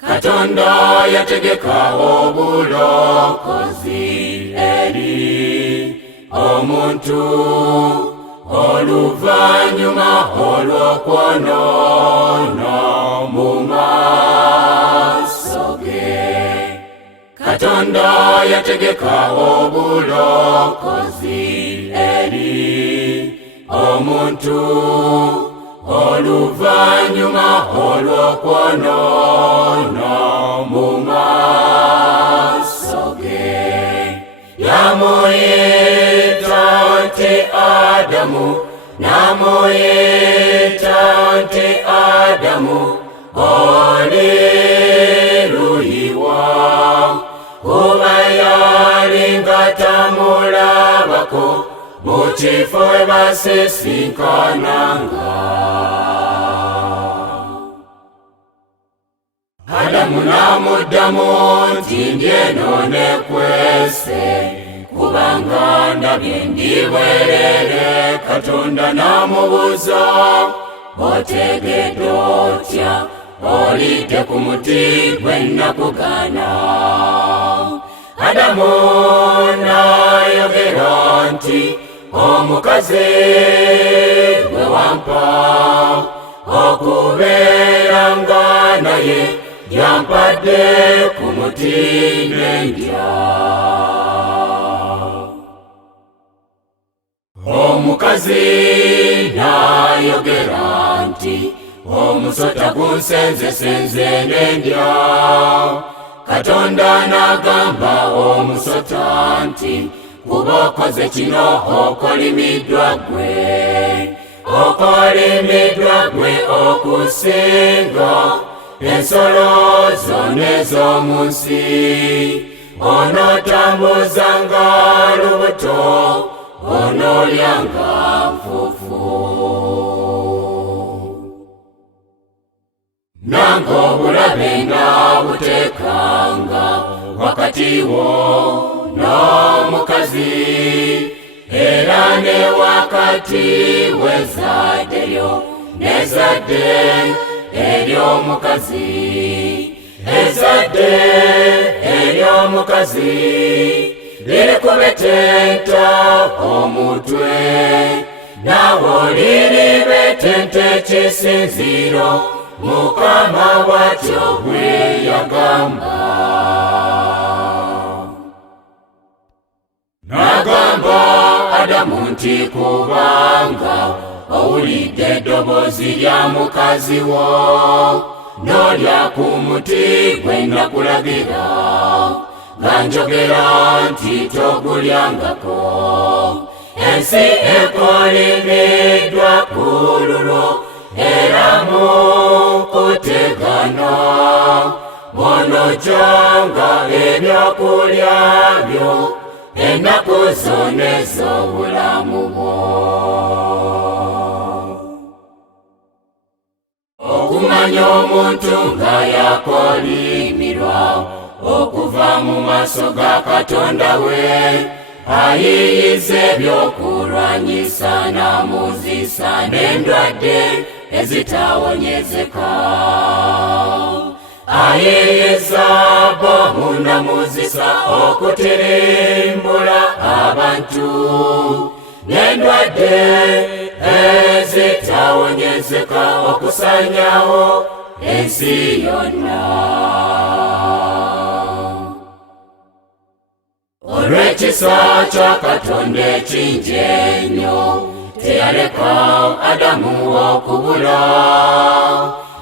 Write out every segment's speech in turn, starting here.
Katonda yategeka obulokozi eri omuntu oluvanyuma olw'okwonoona mu maaso ge. Katonda yategeka obulokozi eri omuntu oluvanyuma olw'okwonoona mu maaso ge. Yamuyita nti Adamu, namuyita nti Adamu, oli luyiwa, kuba yali nga tamulabako mu kifo we basisinkananga. Adamu namuddamu nti ndyenone kwese, kubanga ndabye ndi bwerere. Katonda namubuuza, otegedde otya olidde ku muti gwe nakugana? Adamu nayogera nti omukazi gwe wampa okubeeranga naye yampadde ku muti n'endya. Omukazi nayogera nti omusota gunsenzesenze n'endya. Katonda n'agamba omusota nti kuba okoze kino okolimiddwa gwe, okolimiddwa gwe okusinga ensolo zonna ez'omu nsi. Onootambuzanga lubuto, onoolyanga nfuufu. Nange obulabe naabuteekanga wakati wo n'omukazi, era ne wakati w'ezzadde lyo n'ezzadde ery'omukazi. Ezzadde ery'omukazi lirikubetenta omutwe, naawe oliribetenta ekisinziiro. Mukama bw'atyo bwe yagamba. N'agamba Adamu nti kubanga owulidde eddoboozi lya mukazi wo n'olya ku muti gwe nakulagira, nga njogera nti togulyangako, ensi ekolimiddwa ku lulwo era mu kutegana bw'onoojanga ebyokulya byo ennaku zonna ez'obulamu bwo. Okumanya omuntu nga yakolimirwa okuva mu maaso ga Katonda we, ayiyiza ebyokulwanyisa n'amuzisa n'endwadde ezitawonyezeka. Ayiyiza bbomu n'amuzisa okutirimbula abantu n'endwadde ezitawonyezeka okusanyawo ensi yonna. Olw'ekisa kya Katonda ekingi ennyo, teyaleka Adamu okubula.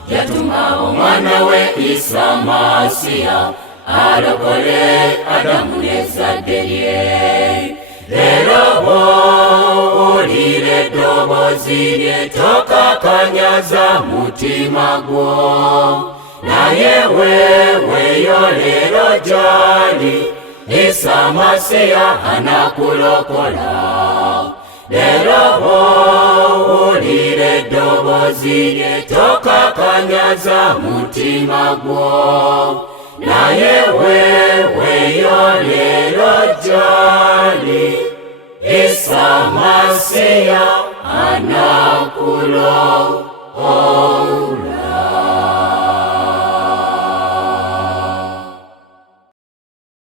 Yatuma omwana we Isa Masiya alokole Adamu n'ezzadde lye. Leero bw'owulira eddoboozi lye tokakanyaza mutima gwo, naye weeweeyo leero gy'ali, Isa Masiya anakulokola. Leero bw'owulira eddoboozi lye tokakanyaza mutima gwo, naye weeweeyo leero gy'ali, Isa Masiya anakulokola.